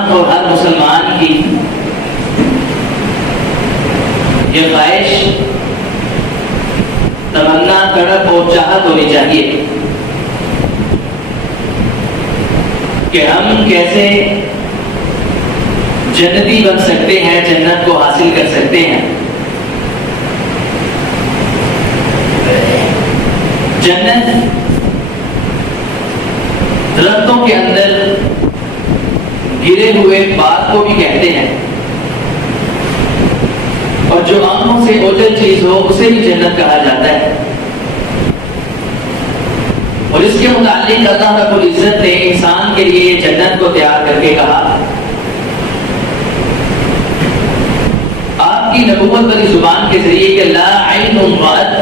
مسلمان اور ہر مسلمان کی یہ خواہش، تمنا، تڑپ اور چاہت ہونی چاہیے کہ ہم کیسے جنتی بن سکتے ہیں، جنت کو حاصل کر سکتے ہیں۔ جنت درختوں کے اندر گرے ہوئے باغ کو بھی کہتے ہیں، اور جو آنکھوں سے اوجھل چیز ہو اسے بھی جنت کہا جاتا ہے۔ اور اس کے متعلق اللہ رب العزت نے انسان کے لیے جنت کو تیار کر کے کہا، آپ کی نبوت والی زبان کے ذریعے کہ لا عین رأت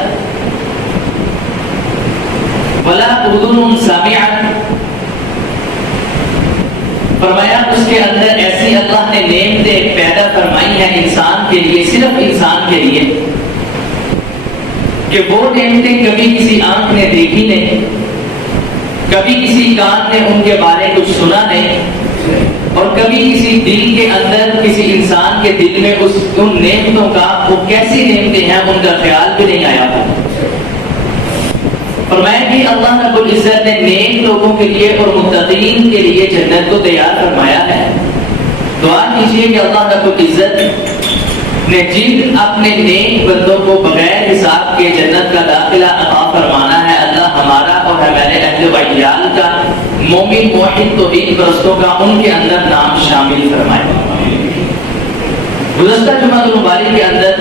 ولا اذن سمعت، فرمایا اس کے اندر ایسی اللہ نے نعمتیں پیدا فرمائی ہیں انسان کے لیے، صرف انسان کے لیے، کہ وہ نعمتیں کبھی کسی آنکھ نے دیکھی نہیں، کبھی کسی کان نے ان کے بارے کچھ سنا نہیں، اور کبھی کسی دل کے اندر، کسی انسان کے دل میں ان نعمتوں کا، وہ کیسی نعمتیں ہیں ان کا خیال بھی نہیں آیا تھا۔ فرمایا کہ اللہ رب العزت نے نیک لوگوں کے لیے اور متقین کے لیے جنت کو تیار فرمایا ہے۔ دعا کیجیے کہ اللہ رب العزت نے جن اپنے نیک بندوں کو بغیر حساب کے جنت کا داخلہ عطا فرمانا ہے، اللہ ہمارا اور ہمارے اہل و عیال کا، مومن موحد توحید پرستوں کا، ان کے اندر نام شامل فرمائے۔ گزشتہ جمعہ المبارک کے اندر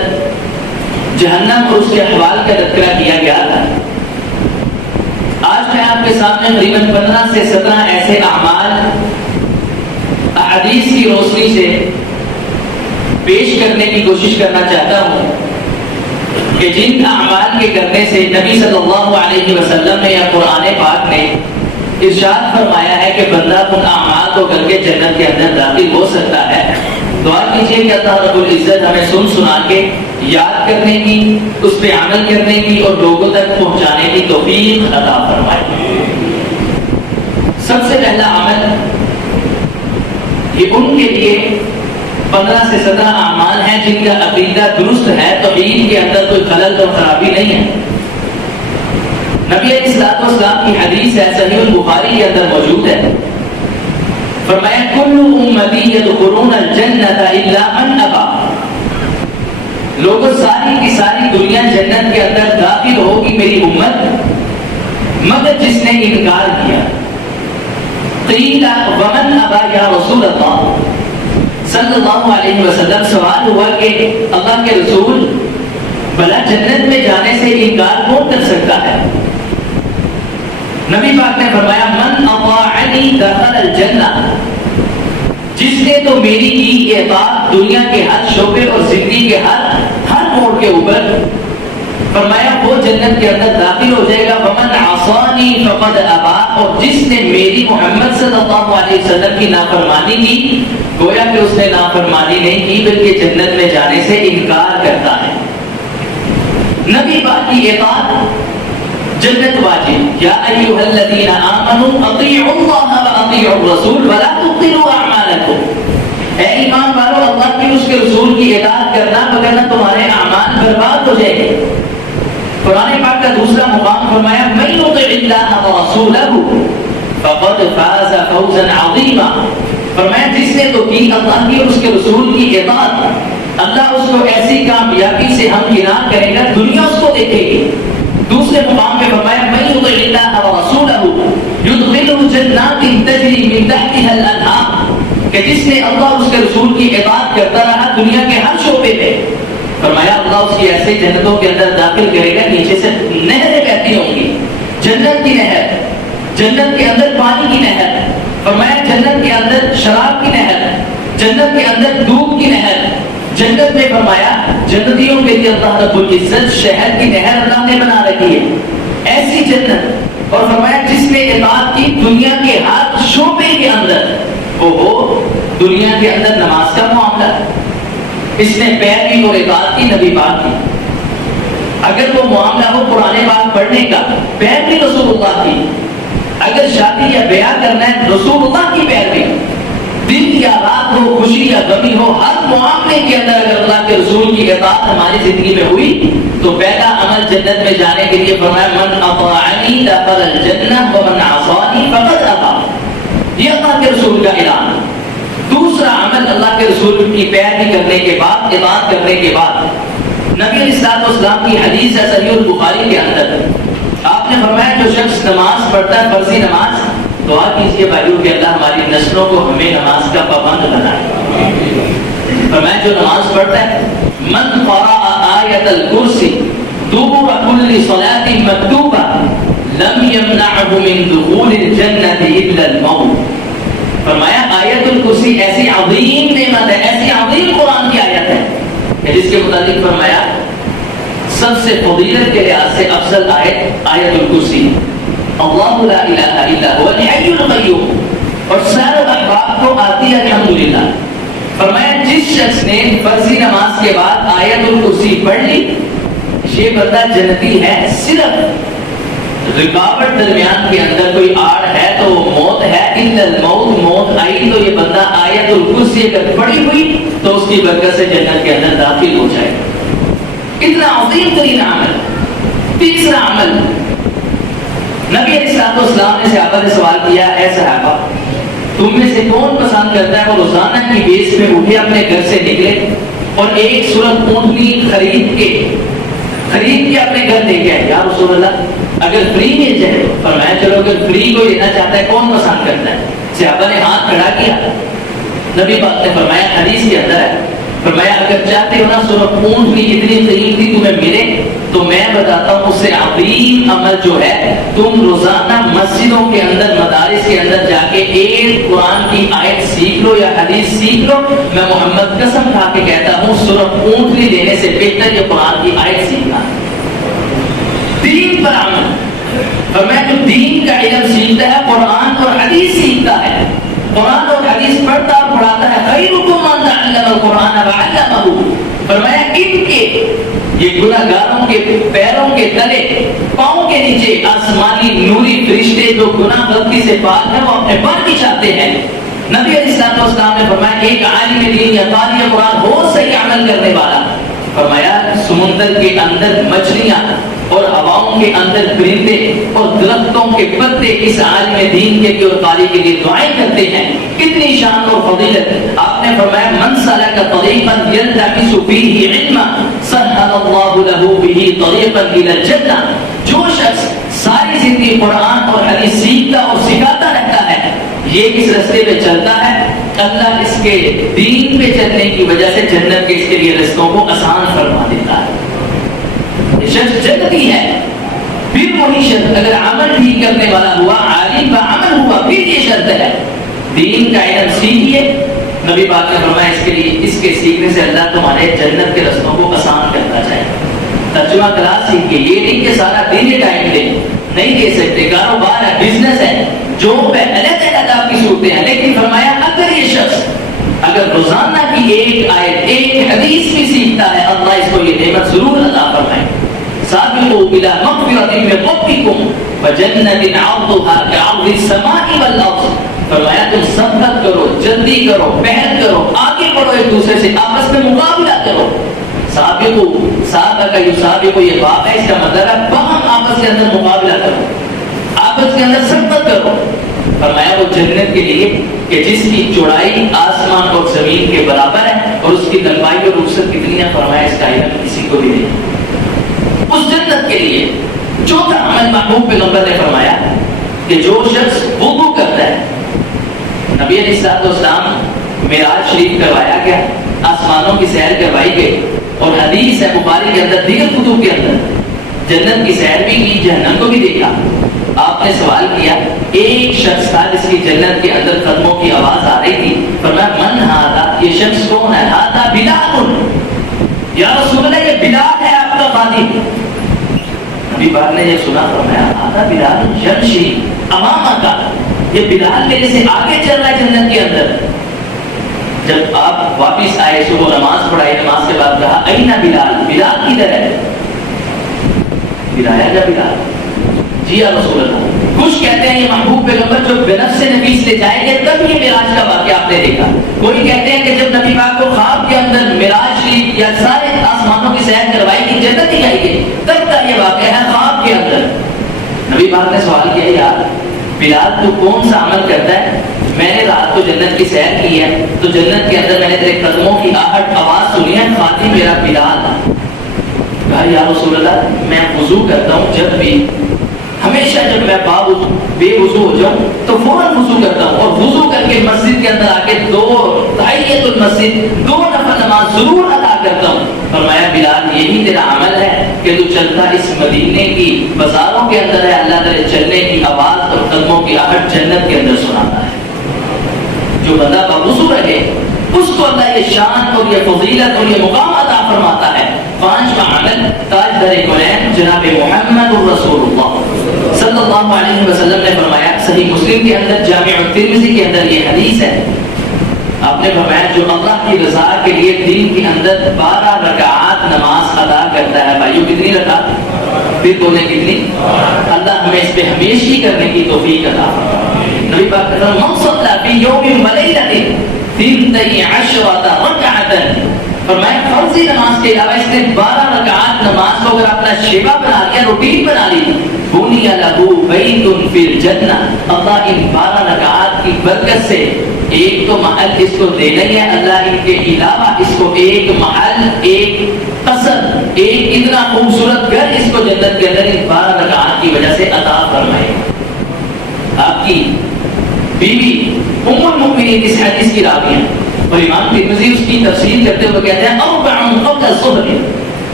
جہنم اور اس کے احوال کا تذکرہ کیا گیا تھا۔ آج میں آپ کے سامنے تقریباً 15 سے 17 ایسے اعمال احادیث کی روشنی سے پیش کرنے کی کوشش کرنا چاہتا ہوں کہ جن اعمال کے کرنے سے نبی صلی اللہ علیہ وسلم نے یا قرآن پاک نے ارشاد فرمایا ہے کہ بندہ ان اعمال کو کر کے جنت کے اندر داخل ہو سکتا ہے۔ دعا کیجیے کہ اللہ رب العزت ہمیں سنا کے یاد کرنے کی، اس پہ عمل کرنے کی اور لوگوں تک پہنچانے کی توفیق عطا فرمائے۔ سب سے پہلا عمل یہ ان کے لیے 15 سے 17 اعمال ہیں جن کا عقیدہ درست ہے، توحید کے اندر کوئی خلل اور خرابی نہیں ہے۔ نبی علیہ الصلوۃ والسلام کی حدیث ہے، صحیح البخاری کے اندر موجود ہے، فرمایا کل امتی یدخلون الجنۃ الا من ابى، لوگوں ساری کی ساری دنیا جنت کے اندر داخل ہوگی میری امت مگر جس نے انکار کیا۔ قیل ومن ابى یا رسول اللہ صلی اللہ علیہ وسلم، سوال ہوا کہ اللہ کے رسول بھلا جنت میں جانے سے انکار کون کر سکتا ہے؟ نبی پاک نے فرمایا من اطاعنی دخل الجنہ، جس نے تو میری کی اطاعت دنیا کے ہر شعبے اور زندگی کے ہر موڑ کے اوپر، فرمایا وہ جنت کے اندر داخل ہو جائے گا۔ ومن عصانی فقد ابا، اور جس نے میری محمد صلی اللہ علیہ وسلم کی نافرمانی کی، گویا کہ اس نے نافرمانی نہیں کی بلکہ جنت میں جانے سے انکار کرتا ہے۔ نبی پاک کی اطاعت جنت واجب، یا ایھا الذین آمنوا اطیعوا اللہ واطیعوا الرسول ولا تبطلوا اعمالکم، اے ایمان والو اللہ کی اس کے رسول کی اطاعت کرنا وگرنہ تمہارے اعمال برباد ہو جائیں گے۔ قرآن پاک کا دوسرا مقام فرمایا من یطع اللہ ورسولہ فقد فاز فوزا عظیما، فرمایا جس نے تو کی اللہ کی اور اس کے رسول کی اطاعت، اللہ اس کو ایسی کامیابی سے ہمکنار کرے گا، دنیا اس کو دیکھے گی۔ دوسرے مقام پہ فرمایا من یطع اللہ ورسولہ یدخلہ جنات تجری من تحتها الانہار، کہ جس نے اللہ اور اس کے رسول کی اطاعت کرتا رہا دنیا کے ہر شعبے میں، فرمایا اللہ اس کی ایسے جنتوں کے اندر داخل کرے گا نیچے سے نہریں بہتی ہوں گی، جنت کی نہر، جنت کے اندر پانی کی نہر، فرمایا جنت کے اندر شراب کی نہر، جنت کے اندر دودھ کی نہر، جنت میں فرمایا جنتیوں کے لیے اللہ رب العزت شہد کی نہر اللہ نے بنا رکھی ہے، ایسی جنت، اور فرمایا جس نے اطاعت کی دنیا کے ہر شعبے کے اندر، وہ ہو دنیا کے اندر نماز کا معاملہ، اس نے پیروی اور اطاعت کی نبی پاک کی، اگر وہ معاملہ ہو قرآن پاک پڑھنے کا، پیروی رسول اللہ کی، اگر شادی یا بیاہ کرنا ہے رسول اللہ کی پیروی، دن یا رات ہو، خوشی یا غمی ہو، ہر معاملے کے اندر اگر اللہ کے رسول کی اطاعت ہماری زندگی میں ہوئی تو پہلا عمل جنت میں جانے کے لیے فرمایا من اطاعنی دخل الجنہ ومن عصانی فقد ابى، یہ اللہ کے رسول کا اعلان۔ دوسرا عمل اللہ کے رسول کی پیروی کرنے کے بعد، اطاعت کرنے کے بعد، نبی علیہ الصلوۃ والسلام کی حدیث ہے صحیح البخاری کے اندر، آپ نے فرمایا جو شخص نماز پڑھتا ہے فرضی نماز، دعا کیجیے بھائیوں کہ اللہ ہماری نسلوں کو ہمیں نماز کا پابند بنائے۔ فرمایا جو نماز پڑھتا ہے من قرأ آیت الکرسی دبر کل صلاۃ مکتوبہ لم یمنعہ من دخول الجنۃ الا الموت۔ فرمایا آیت الکرسی ایسی عظیم نعمت ہے، ایسی عظیم قرآن کی آیت ہے کہ جس کے متعلق فرمایا سب سے فضیلت کے لحاظ سے افضل آیت آیت الکرسی، اللہ لا الہ الا هو الحی القیوم، اور سارے احباب کو آتی ہے الحمدللہ۔ فرمایا جس شخص نے فرضی نماز کے بعد آیت الکرسی پڑھ لی یہ بندہ جنتی ہے، صرف رکاوٹ درمیان کے اندر کوئی آڑ ہے تو وہ موت ہے، الا الموت، موت آئی تو یہ بندہ آیت الکرسی اگر پڑھی ہوئی تو اس کی برکت سے جنت کے اندر داخل ہو جائے۔ اتنا عظیم ترین عمل۔ تیسرا عمل، نبی علیہ الصلوۃ والسلام نے صحابہ سے سوال کیا، اے صحابہ تم میں سے کون پسند کرتا ہے وہ روزانہ کی بیس میں اٹھے اپنے گھر سے نکلے اور ایک سرخ اونٹنی خرید کے اپنے گھر لے کے آئے؟ یا رسول اللہ اگر فری مل جائے؟ فرمایا چلو اگر فری کو لینا چاہتا ہے کون پسند کرتا ہے؟ صحابہ نے ہاتھ کھڑا کیا۔ نبی پاک نے فرمایا حدیث کے اندر ہے، فرمایا اگر چاہتے ہو نا سرخ اونٹنی اتنی قیمتی تمہیں ملے تو میں بتاتا ہوں اس سے عظیم عمل جو ہے تم روزانہ مسجدوں کے اندر، مدارس کے اندر جا کے ایک قرآن کی آیت سیکھ لو یا حدیث سیکھ لو۔ میں محمد قسم کھا کے کہتا ہوں سرخ اونٹنی لینے سے بہتر یہ قرآن کی آیت سیکھنا۔ دین پر عمل، فرمایا جو دین کا علم سیکھتا ہے قرآن اور حدیث سیکھتا ہے، قرآن اور حدیث پڑھتا اور پڑھاتا ہے، خیرکم من تعلم القرآن وعلمہ۔ فرمایا ان کے یہ گناہگاروں کے پیروں کے تلے، پاؤں کے نیچے آسمانی نوری فرشتے جو گناہ غلطی سے پاک ہیں وہ اپنے پر بچھاتے ہیں۔ نبی علیہ الصلوۃ والسلام نے فرمایا ایک عالم دین یا قاری قرآن ہو صحیح عمل کرنے والا، فرمایا سمندر کے اندر مچھلیاں اور ہواؤں کے اندر پرندے اور درختوں کے پتے اس عالم دین کے لیے اور قاری کے لیے دعائیں کرتے ہیں۔ کتنی شان اور فضیلت! آپ نے فرمایا من سلک طریقا یلتمس فیہ علما سہل اللہ لہ بہ طریقا الی الجنہ۔ جو شخص ساری زندگی قرآن اور حدیث سیکھتا اور سکھاتا رہتا ہے، یہ اس رستے پہ چلتا ہے، اللہ اس کے دین پہ چلنے کی وجہ سے جنت کے اس کے لیے رستوں کو آسان فرما دیتا ہے۔ یہ شخص جنتی ہے۔ پھر وہی شخص اگر عمل بھی کرنے والا ہوا، عالم با عمل ہوا، پھر یہ شرط ہے دین کا علم سیکھیے۔ نبی پاک نے فرمایا اس کے سیکھنے سے اللہ تمہارے جنت کے رستوں کو آسان کرتا جائے۔ ترجمہ کلاس سیکھیے، یہ نہیں کہ سارا دن ٹائم دے، نہیں دے سکتے، کاروبار ہے، بزنس ہے، جو الگ الگ آپ کی صورتیں ہیں، لیکن فرمایا اگر یہ شخص اگر روزانہ کی ایک آیت، ایک حدیث بھی سیکھتا ہے، اللہ اس کو یہ نعمت ضرور عطا فرمائے۔ سابقوا الى مغفرۃ من ربکم وجنۃ عرضها كعرض السماء والارض۔ فرمایا تم سبقت کرو، جلدی کرو، پہل کرو، آگے بڑھو، ایک دوسرے سے آپس میں مقابلہ کرو۔ سابقو، سابق یسابق، یہ باب ہے، اس کا مطلب ہے باہم آپس کے اندر مقابلہ کرو، آپس کے اندر سبقت کرو۔ فرمایا وہ جنت کے لیے کہ جس کی چوڑائی آسمان اور زمین کے برابر ہے اور اس کی لمبائی اور وسعت کتنی ہے، فرمایا اس کا علم کسی کو بھی نہیں۔ اس جنت کے لیے چوتھا عمل محبوب پیغمبر نے فرمایا کہ جو شخص وضو کرتا ہے، نبی علیہ الصلوۃ والسلام معراج شریف کروایا گیا، آسمانوں کی سیر کروائی گئی، اور حدیث ہے بخاری کے اندر، دیگر کتب کے اندر، جنت کی سیر بھی کی، جہنم کو بھی دیکھا۔ آپ نے سوال کیا، ایک شخص تھا جس کی جنت کے اندر قدموں کی آواز آ رہی تھی، فرمایا من ھذا، یہ شخص کون ہے؟ ھذا بلال، یا رسول اللہ یہ بلال ہے آپ کا خادم۔ نبی پاک نے یہ سنا، فرمایا ھذا بلال یمشی امامک، یہ بلال میرے سے آگے چل رہا ہے جنت کے اندر۔ جب آپ واپس آئے، صبح نماز پڑھائی، نماز کے بعد کہا اینا بلال، بلال کدھر ہے؟ گرایا گیا بلال؟ جی یا رسول اللہ، کچھ کہتے ہیں یہ محبوب پیغمبر جو بنفس نفیس لے جائیں گے تب یہ معراج کا واقعہ آپ نے دیکھا. کوئی کہتے ہیں کہ جب نبی پاک کو خواب کے اندر معراج شریف یا سارے آسمانوں کی سیر کروائی گئی, جنت دکھائی گئی, تب کا یہ واقعہ ہے خواب کے اندر. نبی پاک نے سوال کیا, یار بلال تو کون سا عمل کرتا ہے؟ میں نے رات کو جنت کی سیر کی ہے تو جنت کے اندر میں نے تیرے قدموں کی آہٹ آواز سنی ہے, خاطی میرا بلال تھا. کہا یا رسول اللہ میں وضو کرتا ہوں, جب بھی ہمیشہ جب میں بے وضو ہو جاؤں تو فوراً وضو کرتا ہوں اور وضو کر کے مسجد کے اندر آ کے 2 تحیۃ المسجد 2 نفل نماز ضرور ادا کرتا ہوں. فرمایا بلال یہی تیرا عمل ہے کہ تو چلتا اس مدینے کی بازاروں کے اندر ہے, اللہ تعالی چلنے کی آواز اور قدموں کی آہٹ جنت کے اندر سناتا ہے. جو بندہ باوضو رہے اس کو اللہ یہ شان اور یہ فضیلت اور یہ مقام عطا فرماتا ہے. 5واں عمل تاجدار کونین جناب محمد رسول اللہ صلی اللہ علیہ وسلم نے فرمایا, صحیح مسلم کے اندر, جامع الترمذی کے اندر یہ حدیث ہے. آپ نے فرمایا جو اللہ کی رضا کے لیے دن کے اندر 12 رکعات نماز ادا کرتا ہے. بھائیو کتنی رکعات؟ پھر بولیں کتنی؟ اللہ ہمیں اس پہ ہمیشہ کرنے کی توفیق عطا فرمائے. نبی پاک نے فرمایا من صلی فی یوم و لیلۃ 12 رکعۃ, فرمایا فرضی نماز کے علاوہ اس نے 12 رکعات نماز کو اگر اپنا شیوا بنا لیا, روٹین بنا لی, بنی لہ بیت فی الجنہ, اللہ ان 12 رکعات کی برکت سے ایک تو محل اس کو دینا ہی ہے, اللہ ان کے علاوہ اس کو ایک محل, ایک قصر, ایک اتنا خوبصورت گھر اس کو جنت کے اندر ان 12 رکعات کی وجہ سے عطا فرمائے. آپ کی بیوی ام المؤمنین اس حدیث کی راوی ہیں اور امام ترمذی اس کی تفسیر کرتے ہوئے کہتے ہیں 4 قبل الظہر,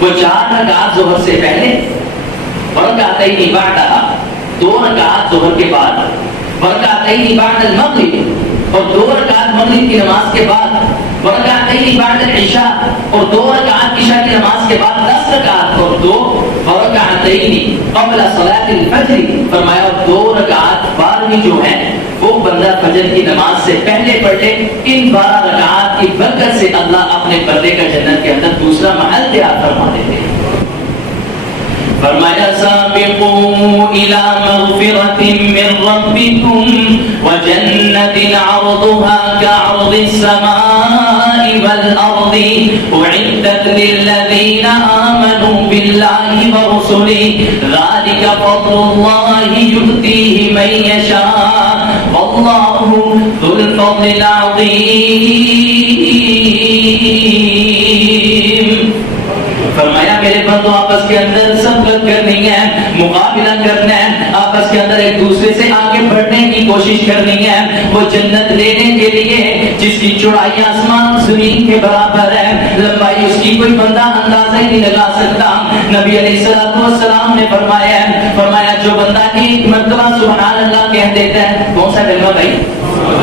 وہ 4 رکعات ظہر سے پہلے, ورکعتین بعدها 2 رکعات ظہر کے بعد, ورکعتین بعد المغرب اور 2 رکعات مغرب کی نماز کے بعد, ورکعتین بعد العشاء اور 2 رکعات عشاء کی نماز کے بعد 10 رکعات اور 2 ورکعتین قبل صلاۃ الفجر, فرمایا 2 رکعات 12ویں جو ہے وہ بندہ فجر کی نماز سے پہلے پڑھ لے, ان 12 رکعات کی برکت سے اللہ اپنے بندے کا جنت کے اندر دوسرا محل تیار فرما دیتے ہیں. فرمایا سابقوا الى مغفرة من ربكم وجنة عرضها كعرض السماء والأرض أعدت للذين آمنوا بالله ورسله ذلك فضل الله يؤتيه من يشاء والله ذو الفضل العظيم. فرمایا میرے بندو آپس کے اندر صبر کرنی ہے, مقابلہ کرنا ہے, آپس کے اندر ایک دوسرے سے آگے بڑھنے کی کوشش کرنی ہے, وہ جنت لینے کے لیے جس کی چوڑائی آسمان زمین کے برابر ہے, لمبائی اس کی کوئی بندہ اندازہ ہی نہیں لگا سکتا. نبی علیہ السلام نے فرمایا جو بندہ ایک مرتبہ سبحان اللہ کہہ دیتا ہے, کون سا کلمہ بھائی؟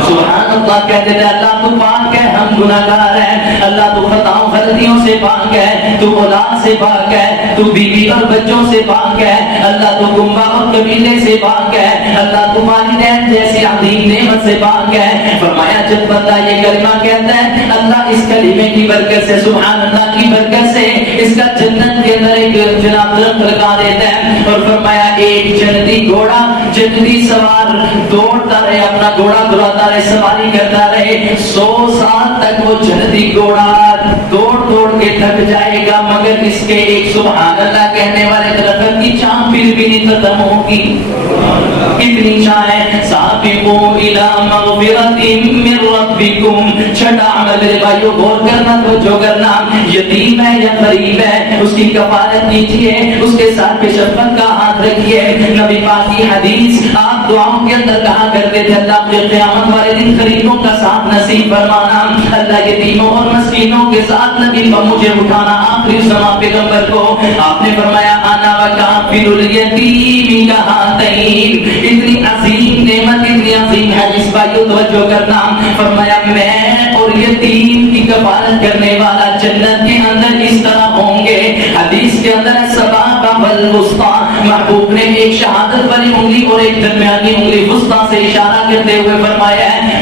سبحان اللہ کہہ دیتا ہے, اللہ تو پاک ہے, ہم گناہگار ہیں, اللہ تو خطاؤں غلطیوں سے پاک ہے, تو اولاد سے پاک ہے, تو بیوی اور بچوں سے پاک ہے, اللہ تو گنبہ اور قبیلے سے پاک ہے, اللہ تو والدین جیسی عظیم نعمت سے پاک ہے. فرمایا جب بندہ یہ کلمہ کہتا ہے اللہ اس کلمے کی برکت سے, سبحان اللہ کی برکت سے اس کا جنت کے اندر ایک جناب درخت لگا دیتا ہے. اور فرمایا ایک جنتی گھوڑا, جنتی سوار دوڑتا رہے, اپنا گھوڑا دلاتا رہے, سواری کرتا رہے, 100 سال تک وہ جنتی گھوڑا دوڑ کے تھک جائے گا, مگر اس کے ایک سبحان اللہ کہنے والے درخت کی چاند پھر بھی نہیں ختم ہوگی. کتنی شان ہے. سابقوا الى مغفرة من ربكم. 6واں عمل میرے بھائیو غور کرنا, توجہ کرنا, یتیم ہے یا غریب ہے اس کی کفالت کیجیے, اس کے ساتھ پہ شفقت کا ہاتھ رکھیے. نبی پاک کی حدیث آپ دعاؤں کے اندر کہا کرتے تھے اللہ کے قیامت والے دن غریبوں کا ساتھ نصیب فرمانا, اللہ یتیموں اور مسکینوں کے ساتھ نبی کو مجھے اٹھانا. آخری زمان پیغمبر کو آپ نے فرمایا انا وکافل الیتیم کہاتین. اتنی عظیم نعمت, اتنی عظیم ہے جس بھائیو توجہ کرنا. فرمایا میں اور یتیم کی کفالت کرنے والا جنت کے اندر اس طرح ہوں گے. حدیث کے اندر سبابہ والوسطی, محبوب نے ایک شہادت والی انگلی اور ایک درمیانی انگلی وسطی سے اشارہ کرتے ہوئے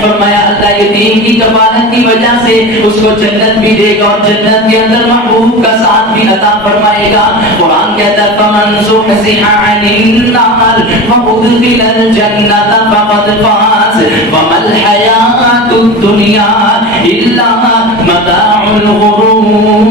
فرمایا اللہ یتیم کی کفالت کی وجہ سے اس کو جنت بھی دے گا اور جنت کے اندر محبوب کا ساتھ بھی عطا فرمائے گا. قرآن کہتا ہے فمن زحزح عن النار وادخل الجنة فقد فاز وما الحياة الدنيا إلا متاع الغرور.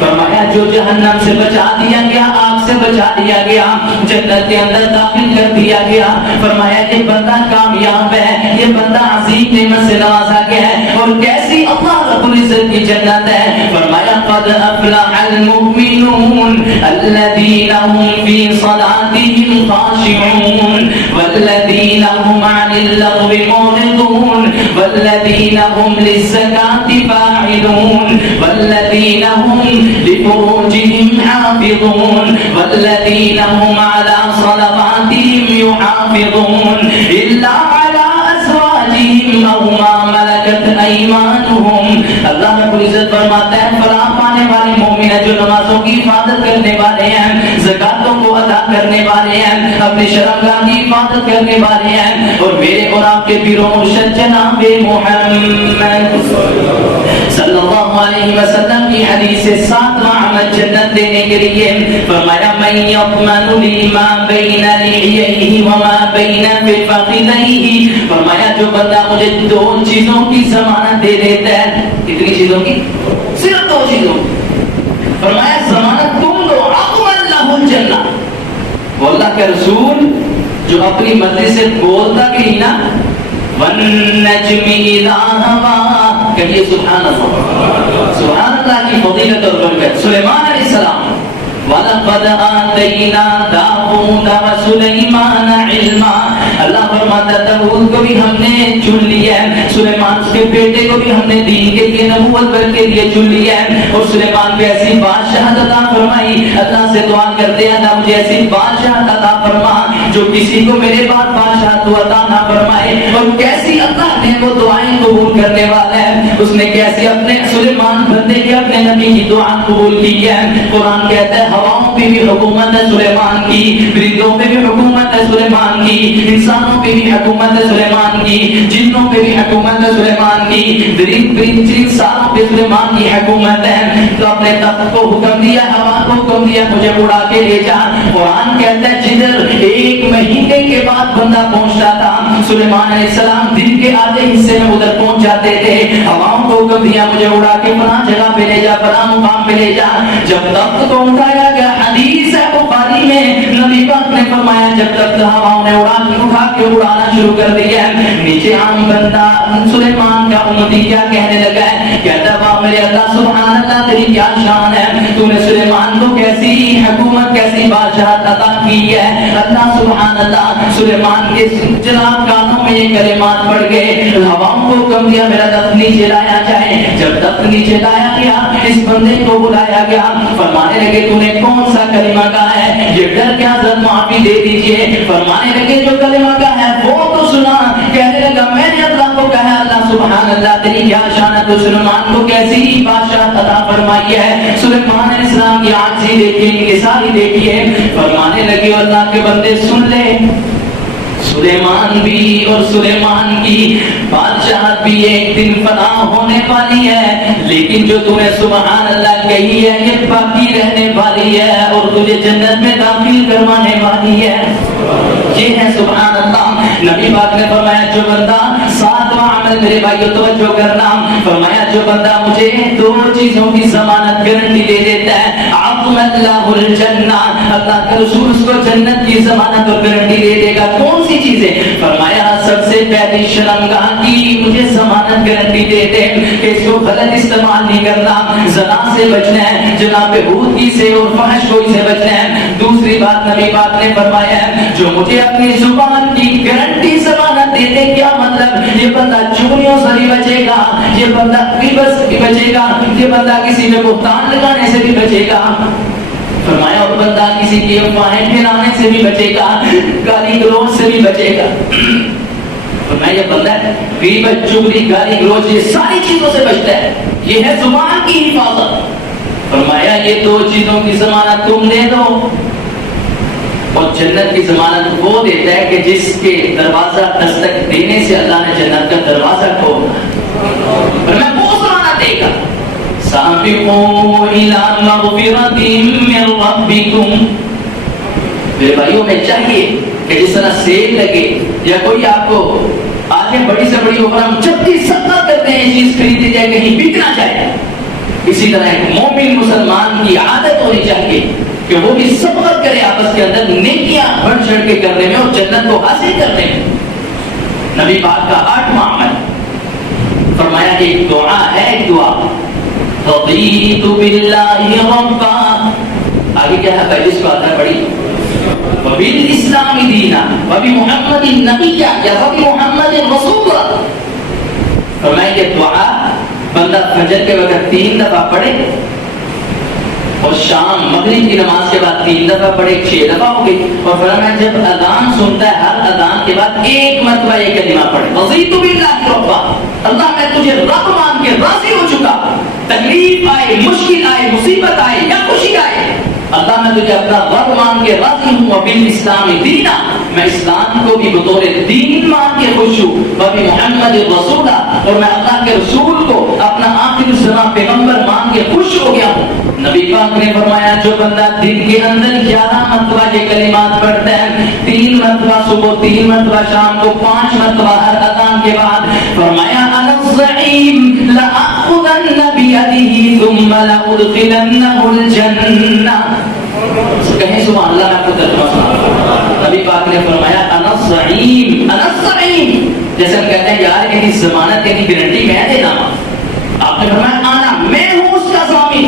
فرمایا جو جہنم سے بچا دیا گیا، آگ سے بچا دیا گیا، جنت کے اندر داخل کر دیا گیا، فرمایا یہ بندہ کامیاب ہے، یہ بندہ عظیم نعمت سے نوازا گیا ہے. اور کیسی اللہ رب العزت کی جنت ہے. فرمایا قد افلح المؤمنون الذين هم في صلاتهم خاشعون والذين هم عن اللغو معرضون والذين هم للزكاة فاعلون والذين هم لفروجهم حافظون والذين هم على صلواتهم يحافظون إلا على أزواجهم أو ما ملكت أيمانهم. اللہ رب العزت فرماتا ہے فلاح پانے والے مومن ہیں جو نمازوں کی حفاظت کرنے والے ہیں، زکاتوں کو ادا کرنے والے ہیں، اپنے شرمگاہ کی حفاظت کرنے والے ہیں، اور میرے اور آپ کے پیر و مرشد جناب محمد صلی اللہ علیہ وسلم کی حدیث سے ساتواں عمل جنت دینے کے لیے فرمایا من یضمن لی ما بین لحییہ وما بین فخذیہ. فرمایا جو بندہ مجھے دو چیزوں کی ضمانت دے دیتا ہے. کتنی چیزوں کی؟ صرف دو چیزوں. فرمایا ضمانت تم دو اضمن لہ الجنہ. وہ اللہ کے رسول جو اپنی مرضی سے بولتا بھی نہیں نا والنجم اذا ہوا، کہیے سبحان اللہ. سبحان اللہ کی فضیلت اور برکت. سلیمان علیہ السلام وَلَقَدْ آتَيْنَا دَاوُودَ وَسُلَيْمَانَ عِلْمًا. اللہ فرماتا ہے داؤد کو بھی ہم نے چن لیا ہے، سلیمان کے بیٹے کو بھی ہم نے دین کے لیے نبوت پر کے لیے چن لیا ہے، اور سلیمان کو ایسی بادشاہت عطا فرمائی. اللہ سے دعا کرتے ہیں اللہ مجھے ایسی بادشاہت عطا فرما جو کسی کو میرے بعد بادشاہت عطا نہ فرمائے. اور کیسی اللہ نے وہ دعائیں قبول کرنے والا ہے. اس نے کیسی اپنے سلیمان بندے کے اپنے نبی کی دعا قبول کی ہے. قرآن کہتا ہے ہواؤں پہ بھی حکومت ہے سلیمان کی، پرندوں پہ بھی حکومت ہے سلیمان کی، انسانوں پہ بھی حکومت ہے سلیمان کی، جنوں پہ بھی حکومت ہے سلیمان کی، انسانوں پہ سلیمان کی حکومت ہے. تو اپنے تخت کو حکم دیا، ہوا کو حکم دیا مجھے اڑا کے لے جا. قرآن کہتا ہے جدھر ایک مہینے کے بعد بندہ پہنچتا تھا سلیمان علیہ السلام دن کے آدھے حصے میں ادھر پہنچ جاتے تھے. ہواؤں کو حکم دیا مجھے اڑا کے فلاں جگہ پہ لے جا، فلاں مقام پہ لے جا. جب تخت کو اٹھایا گیا، حدیث ہے بخاری میں نبی پاک نے فرمایا جب تک ہواؤں نے اٹھا کے اڑانا شروع کر دیا، نیچے عام بندہ سلیمان کا امتی کیا کہنے لگا ہے، کہتا واہ میرے اللہ سبحان اللہ تیری کیا شان ہے، تو نے سلیمان کو کیسی حکومت کیسی بادشاہت عطا کی ہے. اللہ سبحان اللہ. سلیمان کے جناب کانوں میں یہ کلمات پڑ گئے، ہواؤں کو حکم دیا میرا تخت نیچے لایا جائے. جب تخت نیچے لایا گیا اس بندے کو بلایا گیا، فرمانے لگے تو نے کون سا کلمہ کہا ہے، یہ ڈر کے حضرت معافی دے دیجئے. فرمانے لگے جو کلمہ کہا ہے وہ تو سنا. کہنے لگا میں نے اللہ کو کہا اللہ سبحان اللہ تیری کیا شان ہے، تو سلیمان کو کیسی بادشاہت عطا فرمائی ہے. سلیمان علیہ السلام کی عاجزی دیکھیے، انکساری دیکھیے. فرمانے لگے اللہ کے بندے سن لے، سلیمان بھی اور سلیمان کی بادشاہت بھی ایک دن فنا ہونے والی ہے، لیکن جو تمہیں سبحان اللہ کہی ہے یہ باقی رہنے والی ہے اور تجھے جنت میں داخل کروانے والی ہے. یہ ہے سبحان اللہ. نبی پاک نے فرمایا جو بندہ ساتواں عمل میرے بھائیو توجہ کرنا، فرمایا جو بندہ مجھے دو چیزوں کی ضمانت گارنٹی دے دیتا ہے عظم اللہ الجنہ، اللہ کے رسول اس کو جنت کی ضمانت اور گارنٹی دے دے گا. کون سی چیزیں؟ فرمایا سب سے پہلی شرمگاہ کی مجھے ضمانت گارنٹی دے دے کہ اس کو غلط استعمال نہیں کرنا، زنا سے بچنا ہے، جناب بہودگی سے اور فحش گوئی سے بچنا ہے. دوسری بات نبی پاک نے فرمایا جو مجھے اپنی زبان کی گارنٹی ضمانت دے دے، کیا مطلب؟ یہ بندہ چغلیوں سے بھی بچے گا، یہ بندہ غیبت سے بھی بچے گا، یہ بندہ کسی پہ بہتان لگانے سے بھی بچے گا. فرمایا اور بندہ کسی کی افواہیں پھیلانے سے بھی بچے گا، گالی گلوچ سے بھی بچے گا. فرمایا یہ بندہ غیبت چغلی گالی گلوچ یہ ساری چیزوں سے بچتا ہے. یہ ہے زبان کی حفاظت. فرمایا یہ دو چیزوں کی ضمانت تم دے دو، اور جنت کی ضمانت وہ دیتا ہے کہ جس کے دروازہ دستک دینے سے اللہ نے جنت کا دروازہ کھولا، فرمایا وہ ضمانت دے گا۔ سابقوا الی مغفرۃ من ربکم، میرے بھائیوں میں چاہیے کہ جس طرح سیل لگے یا کوئی آپ کو آگے بڑی سے بڑی اوپر ہم جبکہ صدقہ کرتے ہیں چیز خریدی جائے کہیں بک نہ جائے، اسی طرح ایک مومن مسلمان کی عادت ہونی چاہیے کہ وہ بھی صبر کرے آپس کے اندر نیکیاں بڑھ چڑھ کے کرنے میں اور جنت کو حاصل کرنے میں۔ نبی پاک کا 8واں عمل فرمایا کہ ایک دعا ہے، ایک دعا رضیت باللہ ربا، آگے کیا ہے پہلے اس کو آتا ہے پڑھی، وبالاسلام دینا وبمحمد النبی یا وبمحمد الرسول۔ فرمایا کہ دعا بندہ فجر کے وقت 3 دفعہ پڑھے اور شام مغرب کی نماز کے بعد 3 دفعہ پڑھے، 6 دفعہ ہو گئی، اور فرمایا جب اذان سنتا ہے ہر اذان کے بعد 1 مرتبہ یہ کلمہ پڑھے، رضیت باللہ ربا، اللہ میں تجھے رب مان کے راضی ہو چکا، تکلیف آئے، مشکل آئے، مصیبت آئے یا خوشی آئے، اللہ میں تجھے اپنا رب مان کے راضی ہوں، وبالاسلام دینا، میں اسلام کو بھی بطور دین مان کے خوش ہوں، وبمحمد الرسول، اور میں اللہ کے رسول کو اپنا آخری الزمان پیغمبر مان کے خوش ہو گیا ہوں۔ نبی پاک نے فرمایا جو بندہ دن کے اندر 11 مرتبہ یہ کلمات پڑھتا ہے، 3 مرتبہ صبح، 3 مرتبہ شام کو، 5 مرتبہ ہر اذان کے بعد، فرمایا انا الزعیم لآخذن بیدہ ثم لأدخلنہ الجنہ، کہیں سبحان اللہ، میں آپ کو ترجمہ سنا۔ نبی پاک نے فرمایا انا الزعیم، انا الزعیم، جیسے ہم کہتے ہیں یار یعنی ضمانت یعنی گارنٹی میں دینا، آپ نے فرمایا انا، میں ہوں اس کا ضامن،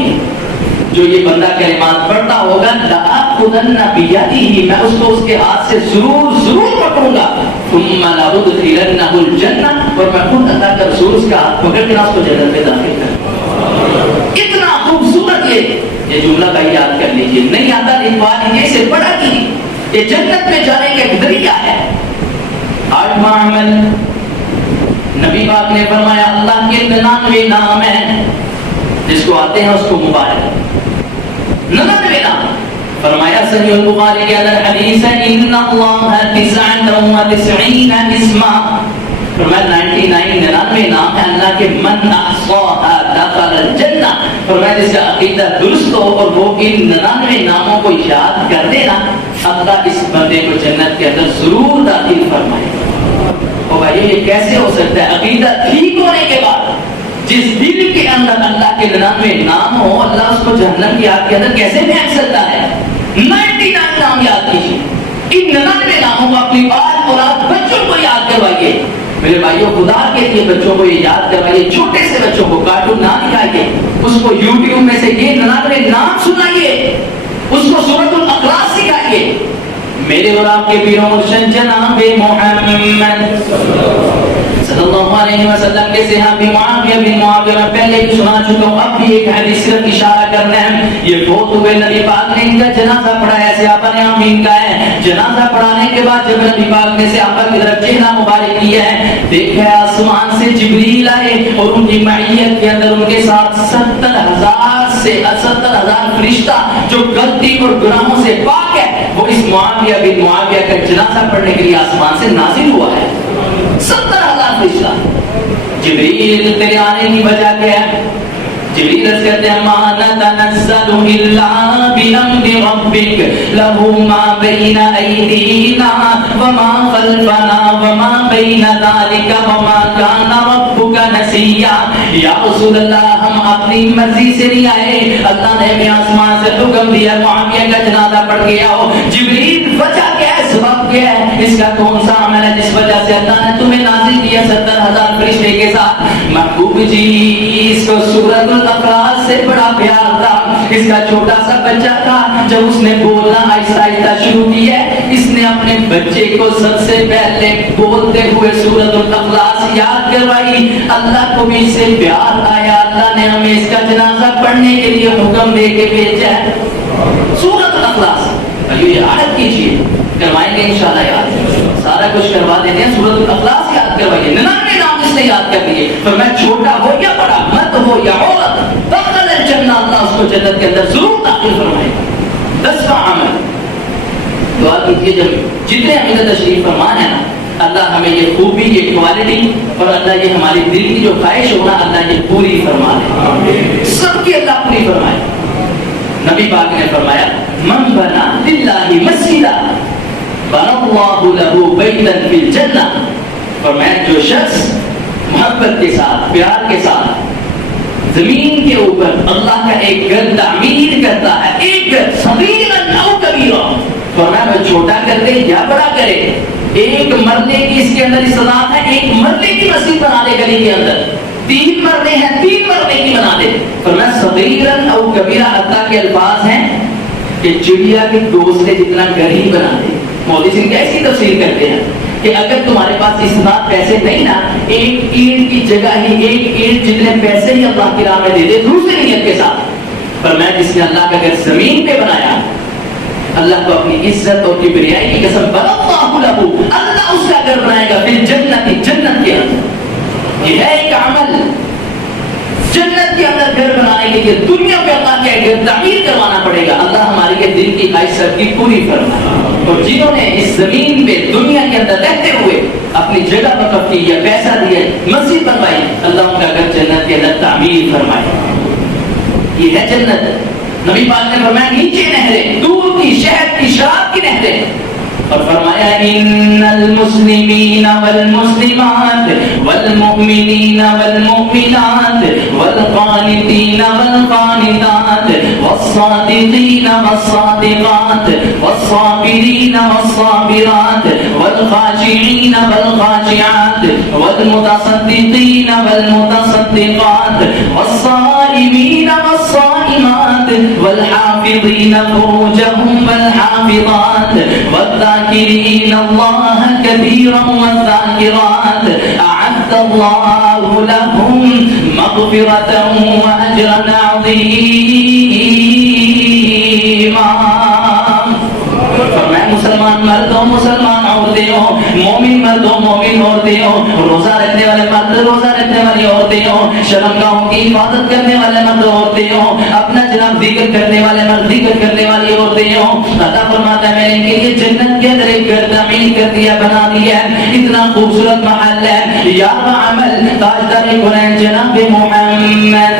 جو یہ بندہ کلمات پڑھتا ہوگا لآخذن بیدہ، میں اس کو اس کے ہاتھ سے ضرور پکڑوں گا، ثم لأدخلنہ الجنہ، اور میں خود اللہ کا رسول اس کا ہاتھ پکڑ کے اس کو جنت میں داخل کروں۔ اتنا خوبصورت یہ جملہ کا یاد کر لیجیے، نہیں آتا لکھوا لیجیے، اسے پڑھا کیجیے، یہ جنت میں جانے کا ایک ذریعہ ہے۔ 8واں عمل نبی پاک نے فرمایا اللہ کے 99 نام ہیں، جس کو آتے ہیں اس کو مبارک، 99 نام، فرمایا صحیح البخاری کے اندر حدیث ہے ان اللہ 99 اسما، فرمایا 99 نام ہے اللہ کے، من احصاها دخل الجنہ، فرمایا جس کا عقیدہ درست ہو اور وہ ان 99 ناموں کو یاد کر دینا، اللہ اس بندے کو جنت کے اندر ضرور داخل فرمائے گا۔ اور بھائی یہ کیسے ہو سکتا ہے؟ عقیدہ ٹھیک ہونے کے بعد جس دل کے اندر اللہ کے 99 نام ہو، اللہ اس کو جہنم کی آگ کے اندر کیسے پھینک سکتا ہے؟ 99 نام یاد کیجیے، ان 99 ناموں کو اپنی بات اور آپ بچوں کو یاد کروائیے، میرے بھائیوں خدا کے لیے بچوں کو یہ یاد کروائیے، چھوٹے سے بچوں کو کارٹون نہ دکھائیے، اس کو یوٹیوب میں سے یہ 99 نام سنائیے، اس کو سورۃ الاخلاص سکھائیے۔ میرے اور آپ کے پیر و مرشد جناب محمد صلی اللہ علیہ وسلم کے صحابی معاویہ بن معاویہ میں پہلے بھی سنا چکا ہوں، اب بھی ایک حدیث صرف اشارہ کرنا ہے، یہ فوت ہوئے نبی پاک نے ان کا جنازہ پڑھایا، صحابہ نے آمین کہا ہے، جنازہ پڑھانے کے بعد جب نبی پاک نے صحابہ کی طرف چہرہ مبارک کیا ہے، دیکھا ہے آسمان سے جبریل آئے اور ان کی معیت کے اندر ان کے ساتھ 70,000 فرشتہ جو غلطی اور گناہوں سے پاک ہے، وہ اس معاویہ بن معاویہ کا جنازہ پڑھنے کے لیے آسمان سے نازل ہوا ہے۔ 70,000 فرشتہ، جبریل تیرے آنے کی وجہ کیا ہے؟ جبریل عرض کرتے ہیں ما نتنزل الا بامر ربک له ما بین ایدینا وما خلفنا وما بین ذلک وما کان ربک نسیا۔ یا رسول اللہ ہم اپنی مرضی سے نہیں آئے، اللہ نے ہمیں آسمان سے حکم دیا معاویہ کا جنازہ پڑھ کے آؤ۔ جبریل وجہ کیا ہے، سبب کیا ہے، اس کا کون سا عمل ہے جس وجہ سے اللہ نے تمہیں نازل کیا 70,000 فرشتے کے ساتھ؟ محبوب جی اس کو سورۃ الاخلاص سے بڑا پیار تھا، اس کا چھوٹا سا بچہ تھا، جب اس نے بولنا آہستہ آہستہ شروع کیا، اس نے اپنے بچے کو سب سے پہلے بولتے ہوئے سورۃ الاخلاص یاد کروائی، اللہ کو بھی اس سے پیار آیا، اللہ نے ہمیں اس کا جنازہ پڑھنے کے لیے حکم دے کے بھیجا ہے۔ سورۃ الاخلاص یہ یاد کیجیے، کروائیں گے انشاءاللہ، یاد سارا کچھ کروا دیتے ہیں، سورۃ الاخلاص یاد کروائیے، 99 نام اس نے یاد کر دیے، پر میں چھوٹا ہو یا بڑا، مرد ہو یا عورت، داخل الجنہ، اللہ اس کو جنت کے اندر ضرور داخل فرمائے گا۔ 10واں عمل، دعا کیجیے جب جتنے امین تشریف فرما ہے نا، اللہ ہمیں یہ خوبی، یہ کوالٹی اور اللہ یہ ہماری دل کی جو خواہش ہونا، اللہ یہ پوری فرما دے، سب کی اللہ پوری فرمائے۔ نبی پاک نے فرمایا من بنا للہ مسجدا بنا اللہ لہ بیتا فی الجنہ، اور میں جو شخص محبت کے ساتھ، پیار کے ساتھ زمین کے اوپر اللہ کا ایک گھر تعمیر کرتا ہے، ایک گھر صغیرا او کبیرا، فرمایا میں چھوٹا کر دے یا بڑا کرے، ایک مرلے کی اس کے اندر استطاعت ہے، ایک مرلے کی مسجد بنا دے گلی کے اندر، 3 مرلے ہیں 3 مرلے کی بنا دے، فرمایا صغیرا او کبیرا، اللہ کے الفاظ ہیں کہ چڑیا کے گھونسلے جتنا گھر ہی بنا دے۔ مودی سنگھ کیسی تفسیر کرتے ہیں کہ اگر تمہارے پاس اس بات پیسے نہیں نا، ایک اینٹ کی جگہ ہی، ایک اینٹ جتنے پیسے ہی اللہ کی راہ میں دے دے دوسری نیت کے ساتھ، پر میں جس نے اللہ کا گھر زمین پہ بنایا، اللہ کو اپنی عزت اور کبریائی کی قسم، بنا اللہ لہ، اللہ اس کا گھر بنائے گا پھر جنت کے اندر۔ یہ ہے ایک عمل، جنت کے اندر گھر بنانے کے لیے دنیا میں اللہ کا گھر تعمیر کروانا پڑے گا، اللہ ہماری کے دل کی خواہش سب کی پوری فرمائے۔ اور جنہوں نے اس زمین پہ دنیا کے اندر رہتے ہوئے اپنی جگہ وقف کی یا پیسہ دیا، مسجد بنوائی، اللہ ان کا گھر جنت کے اندر تعمیر فرمائے۔ یہ ہے جنت۔ نبی پاک نے فرمایا نیچے نہریں، دودھ کی، شہد کی، شراب کی نہریں، اور فرمایا ان المسلمین والمسلمات والمؤمنین والمؤمنات والقانتین والقانتات والصادقین والصادقات والصابرین والصابرات والخاشعین والخاشعات والمتصدقین والمتصدقات والصائمین والصائمات والحافظین فروجهم والحافظات والذاكرين الله كثيرا والذاكرات أعد الله لهم مغفرة وأجرا عظيما۔ فرمایا مسلمان مرد ہو، مسلمان عورتیں ہو، مومن مرد ہو، مومن عورتیں ہو، روزہ رکھنے والے مرد، روزہ رکھنے والی عورتیں ہو، شرمگاہوں کی حفاظت کرنے والے مرد عورتیں ہو، اپنا جناب ذکر کرنے والے مرد، ذکر کرنے والی عورتیں ہو، اللہ فرماتا ہے میں نے ان کے لیے جنت کے اندر ایک گھر تعمیر کر دیا، بنا دیا ہے، اتنا خوبصورت محل ہے۔ یا عمل تاجدار قرآن جناب محمد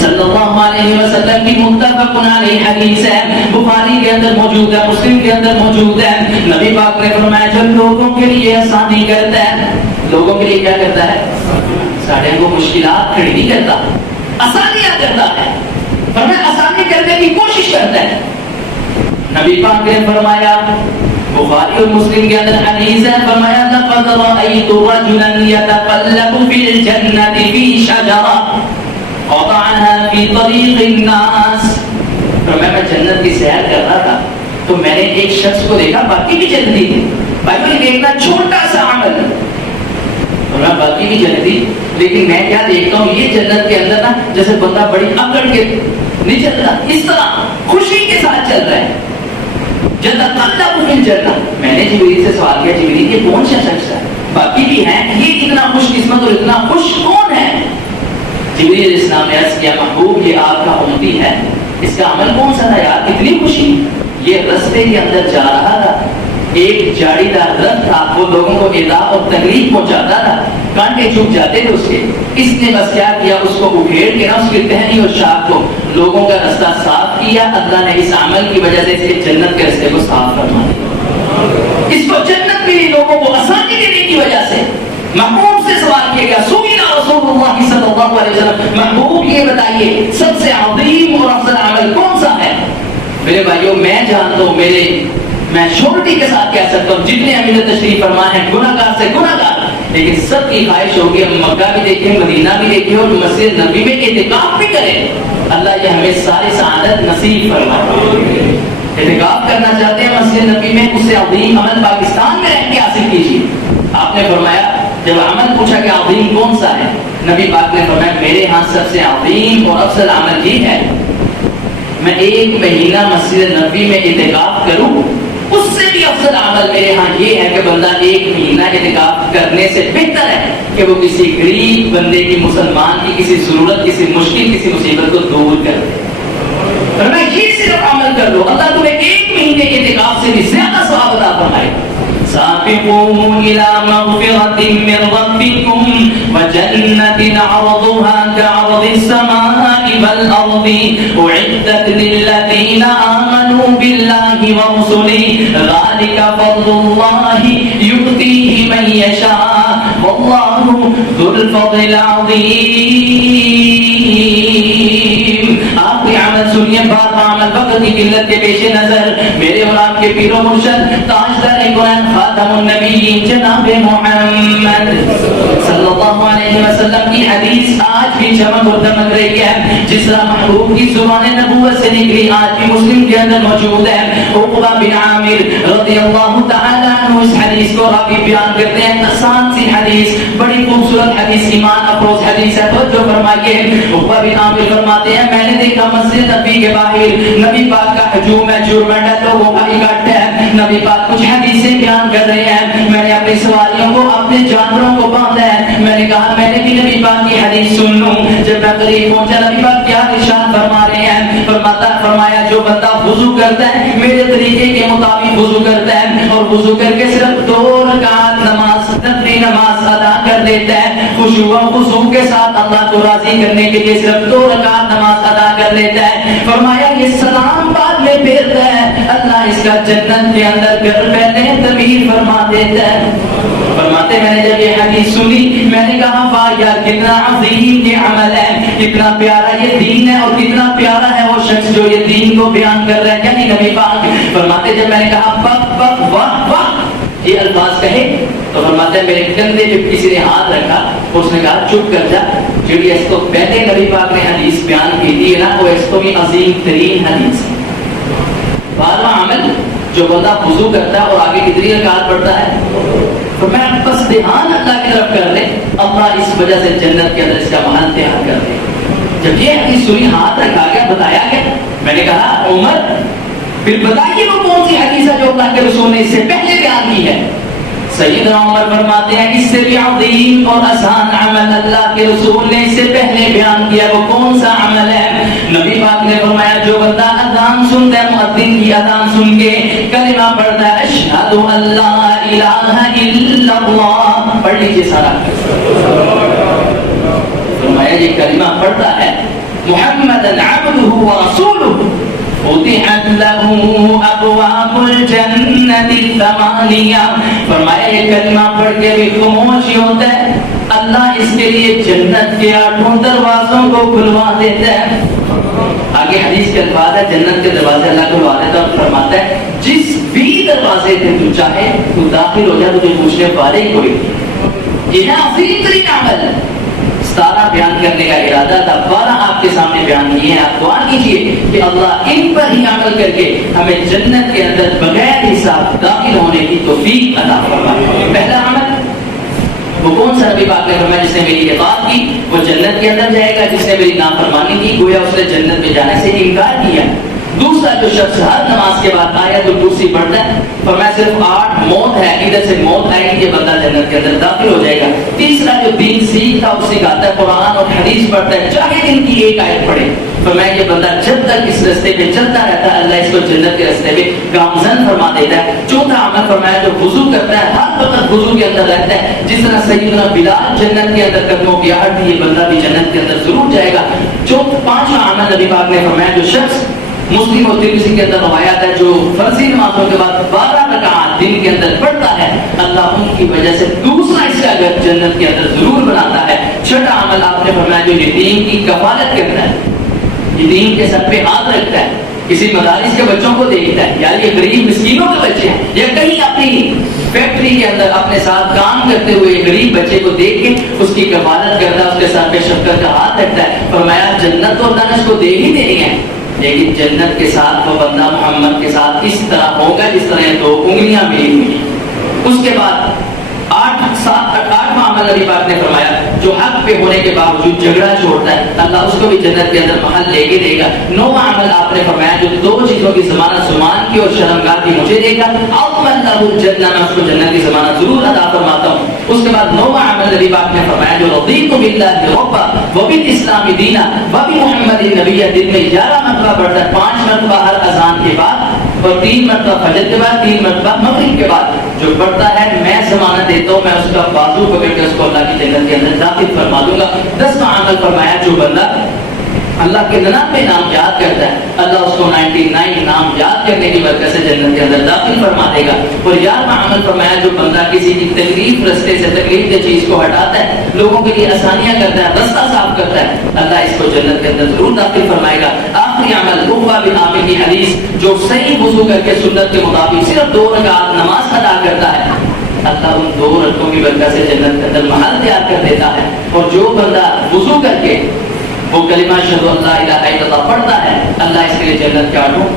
صلی اللہ علیہ وسلم کی متفق علیہ حدیث ہے، بخاری کے اندر موجود ہے، مسلم کے اندر موجود ہے۔ نبی پاک نے فرمایا جو لوگوں کے لیے آسانی کرتا ہے، لوگوں کے لیے کیا کرتا ہے؟ ساڑھے کو مشکلات کھڑی نہیں کرتا، آسانیاں کرتا ہے، فرمایا آسانی کرنے کی کوشش کرتا ہے۔ نبی پاک نے فرمایا بخاری اور مسلم کے اندر حدیث ہے، فرمایا لقد رأيت رجلا يتقلب في الجنة في شجرة قطعها في طريق الناس۔ فرمایا میں جنت کی سیر کر رہا تھا تو میں نے ایک شخص کو دیکھا، باقی بھی جنتی تھے، باقی دیکھنا چھوٹا سا عمل، فرمایا باقی بھی جنتی، لیکن میں کیا دیکھتا ہوں یہ جنت کے اندر نا جیسے بندہ بڑی اکڑ کے نہیں چلتا، اس طرح خوشی کے ساتھ چل رہا ہے۔ جنت اللہ کو جنت، میں نے جبریل سے سوال کیا جبریل یہ کون سا شخص ہے، باقی بھی ہیں، یہ اتنا خوش قسمت اور اتنا خوش کون ہے؟ جبریل علیہ السلام نے عرض کیا محبوب یہ آپ کا امتی ہے، اس کا عمل کون سا تھا یار، اتنی خوشی؟ یہ رستے کے اندر جا رہا تھا، ایک جاڑی دار درخت تھا، وہ لوگوں کو اذا اور تکلیف پہنچاتا تھا، کانٹے چوب جاتے تھے اس کے، اس نے بس کیا کیا اس کو اکھیڑ کے نا اس کی ٹہنی اور شاخ کو لوگوں کا رستہ صاف کیا، اللہ نے اس عمل کی وجہ سے اس کے جنت کے رستے کو صاف فرما دیا، اس کو جنت ملی لوگوں کو آسانی دینے کی وجہ سے۔ محبوب سے سوال کیا گیا سئل رسول اللہ صلی اللہ علیہ وسلم محبوب یہ بتائیے سب سے عظیم اور افضل عمل کون سا ہے؟ میرے بھائیوں میں جانتا ہوں، میں شورٹی کے ساتھ کہہ سکتا ہوں جتنے امیر تشریف فرما ہیں گناہگار سے گناہگار، لیکن سب کی خواہش ہوگی ہم مکہ بھی دیکھیں، مدینہ بھی دیکھیں اور مسجد نبی میں اعتکاف بھی کریں۔ اللہ یہ ہمیں ساری سعادت نصیب فرمائے۔ اعتکاف کرنا چاہتے ہیں مسجد نبی میں، اس سے عظیم عمل پاکستان میں رہ کے حاصل کیجیے۔ آپ نے فرمایا جب عمل پوچھا کہ عظیم کون سا ہے، نبی پاک نے فرمایا میرے ہاں سب سے عظیم اور افضل عمل یہ ہے میں 1 مہینہ مسجد نبی میں اعتکاف کروں، اس سے بھی افضل عمل میرے ہاں یہ ہے کہ بندہ 1 مہینہ اعتکاف کرنے سے بہتر ہے کہ وہ کسی غریب بندے کی، مسلمان کی کسی ضرورت، کسی مشکل، کسی مصیبت کو دور کر دے. فرمایا یہ صرف عمل کر لو، اللہ تمہیں 1 مہینے کے اعتکاف سے بھی زیادہ ثواب عطا فرمائے. سابقوا إلى مغفرة من ربكم وجنة عرضها كعرض السماء والأرض أعدت للذين آمنوا بالله ورسله ذلك فضل الله يؤتيه من يشاء والله ذو الفضل العظيم. آخری عمل سنیے، بات عمل وقت کی قلت کے پیش نظر میرے اور آپ کے پیر و مرشد تاجدار قرآن خاتم النبیین جناب محمد صلی اللہ علیہ وسلم کی حدیث آج بھی چمک اور دمک رہی ہے. جس طرح محبوب کی زبان نبوت سے نکلی آج بھی مسلم کے اندر موجود ہے. عقبہ بن عامر رضی اللہ تعالی عنہ اس حدیث کو راوی بیان کرتے ہیں. آسان سی حدیث، بڑی خوبصورت حدیث، ایمان افروز حدیث ہے. توجہ فرمائیے. عقبہ بن عامر فرماتے ہیں میں نے دیکھا مسجد نبی کے باہر نبی پاک کا ہجوم ہے، جرمنڈ ہے، لوگوں کا اکٹھ ہے. نبی پاک کچھ حدیثیں بیان کر رہے ہیں. میں نے اپنی سواریوں کو، اپنے جانوروں کو باندھا ہے. میں نے کہا میں نے بھی نبی پاک کی حدیث سن لوں. جب میں قریب پہنچا نبی پاک کیا ارشاد فرما رہے ہیں؟ فرمایا جو بندہ وضو کرتا ہے میرے طریقے کے مطابق وضو کرتا ہے اور وضو کر کے صرف 2 رکعت نماز، نفلی نماز ادا کر دیتا ہے، خشوع و خضوع کے ساتھ اللہ کو راضی کرنے کے لیے صرف 2 رکعت نماز ادا کر لیتا ہے. فرمایا یہ سلام بعد میں پھیرتا ہے، اللہ اس کا جنت کے اندر گھر پہلے تعمیر فرما دیتا ہے. فرماتے میں نے جب یہ حدیث سنی میں نے کہا واہ یار کتنا عظیم یہ عمل ہے، کتنا پیارا یہ دین ہے اور کتنا پیارا ہے وہ شخص جو یہ دین کو بیان کر رہا ہے یعنی نبی پاک. فرماتے جب میں نے کہا بک بک واہ واہ یہ الفاظ کہے تو فرماتے ہیں میرے کندھے پہ کسی نے ہاتھ رکھا، اس نے کہا چپ کر جا، کیونکہ اس کو پہلے نبی پاک نے حدیث بیان کی تھی نا وہ اس کو بھی عظیم ترین حدیث ہے. 12واں عمل جو بندہ وضو کرتا ہے اور آگے کتنی رکعت پڑھتا ہے تو میں بس دھیان اللہ کی طرف کر لے، اللہ اس وجہ سے جنت کے اندر اس کا محل تیار کر دے. جب یہ حدیث سنی ہاتھ رکھا گیا بتایا گیا، میں نے کہا عمر پھر بتائیے وہ کون سی حدیث ہے جو اللہ کے رسول نے اس سے پہلے بیان کی ہے. سیدنا عمر فرماتے ہیں اس سے بھی عظیم اور آسان عمل اللہ کے رسول نے اس سے پہلے بیان کیا. وہ کون سا عمل ہے؟ نبی پاک نے فرمایا جو بندہ اذان سنتا ہے، مؤذن کی اذان سن کے کلمہ پڑھتا ہے اشہد ان لا الہ الا اللہ، پڑھ لیجیے سارا. فرمایا یہ کلمہ پڑھتا ہے محمد عبدہ ورسولہ فتحت له ابواب الجنت الثمانیہ. فرمایا یہ کلمہ پڑھ کے بھی خاموش ہوتا ہے، اللہ اس کے لیے جنت کے 8 دروازوں کو کھلوا دیتا ہے. آگے حدیث کے الفاظ ہے جنت کے دروازے اللہ کھلوا دیتا ہے اور فرماتا ہے جس بھی دروازے سے تو چاہے تو داخل ہو جائے، تجھے پوچھنے والے کوئی. یہ ہے عظیم ترین عمل. 17 بیان کرنے کا ارادہ تھا، 12 آپ کے سامنے بیان کیے ہیں. آپ دعا کیجیے کہ اللہ ان پر ہی عمل کر کے ہمیں جنت کے اندر بغیر حساب داخل ہونے کی توفیق عطا فرمائے. پہلا عمل وہ کون سا؟ نبی پاک نے فرمایا جس نے میری اطاعت کی وہ جنت کے اندر جائے گا، جس نے میری نافرمانی کی گویا اس نے جنت میں جانے سے انکار کیا. دوسرا جو شخص ہر نماز کے بعد آیت الکرسی پڑھتا ہے فرمایا صرف 8 موت ہے، ادھر سے موت آئے گی یہ بندہ جنت کے اندر داخل ہو جائے گا. تیسرا جو دین سیکھتا اور سکھاتا ہے، قرآن اور حدیث پڑھتا ہے، چاہے دن کی 1 آیت پڑھے فرمایا یہ بندہ جب تک اس رستے پہ چلتا رہتا ہے اللہ اس کو جنت کے رستے پہ گامزن فرما دیتا ہے. چوتھا عمل فرمایا جو وضو کرتا ہے ہر وقت وضو کے اندر رہتا ہے، جس طرح سیدنا بلال جنت کے اندر قدموں کی آہٹ تھی یہ بندہ بھی جنت کے اندر ضرور جائے گا. پانچواں عمل نبی پاک نے فرمایا جو شخص مسلم اور ترمذی کے اندر روایات ہے جو فرضی نمازوں کے بعد 12 رکعات دن کے اندر پڑھتا ہے اللہ ان کی وجہ سے دوسرا حصہ اگر جنت کے اندر ضرور بناتا ہے. چھٹا عمل آپ نے فرمایا جو یتیم کی کفالت کرتا ہے، یتیم کے سر پہ ہاتھ رکھتا ہے، کسی مدارس کے بچوں کو دیکھتا ہے یا یہ غریب مسکینوں کے بچے ہیں یا کہیں اپنی فیکٹری کے اندر اپنے ساتھ کام کرتے ہوئے غریب بچے کو دیکھ کے اس کی کفالت کرتا ہے، اس کے سر پہ شفقت کا ہاتھ رکھتا ہے. فرمایا جنت تو اللہ نے اس کو دے ہی دینی ہے لیکن جنت کے ساتھ وہ بندہ محمد کے ساتھ اس طرح ہوگا جس طرح 2 انگلیاں ملی ہوئی ہیں. اس کے بعد 8واں عمل نبی پاک نے فرمایا جو حق پہ ہونے کے باوجود جھگڑا چھوڑتا ہے اللہ اس کو بھی جنت کے اندر محل لے کے دے گا. 9واں عمل آپ نے فرمایا جو 2 چیزوں کی ضمانت زمان کی اور شرمگاہ کی مجھے دے گا, اضمن له الجنہ, میں اس کو جنت کی ضمانت ضرور ادا فرماتا ہوں. اس کے بعد 9واں عمل نبی پاک نے فرمایا جو رضیت باللہ ربا وبالاسلام دینا وبمحمد نبی, دن میں 11 مرتبہ پڑھتا ہے, 5 مرتبہ ہر اذان کے بعد اور 3 مرتبہ فجر کے بعد, 3 مرتبہ مغرب کے بعد. جو پڑھتا ہے میں ضمانت دیتا ہوں میں اس کا بازو پکڑ کے اس کو اللہ کی جنت کے اندر داخل فرما دوں گا. 10واں عمل فرمایا جو بندہ اللہ کے 99 نام یاد کرتا ہے اللہ اس کو 99 نام یاد کرنے کی برکت سے جنت کے اندر داخل فرما دے گا. اور 11واں عمل فرمایا جو بندہ کسی کی تکلیف رستے سے تکلیف کی چیز کو ہٹاتا ہے, لوگوں کے لیے آسانیاں کرتا ہے, رستہ صاف کرتا ہے, اللہ اس کو جنت کے اندر ضرور داخل فرمائے گا. آخری عمل رغبہ بن عامر کی حدیث جو صحیح وضو کر کے سنت کے مطابق صرف 2 رکعت نماز ادا کرتا ہے اللہ ان 2 رکعتوں کی برکت سے جنت کے اندر محل تیار کر دیتا ہے. اور جو بندہ وضو کر کے وہ کلمہ اشہد ان لا الہ الا اللہ پڑھتا ہے اللہ اس کے لیے جنت کے 8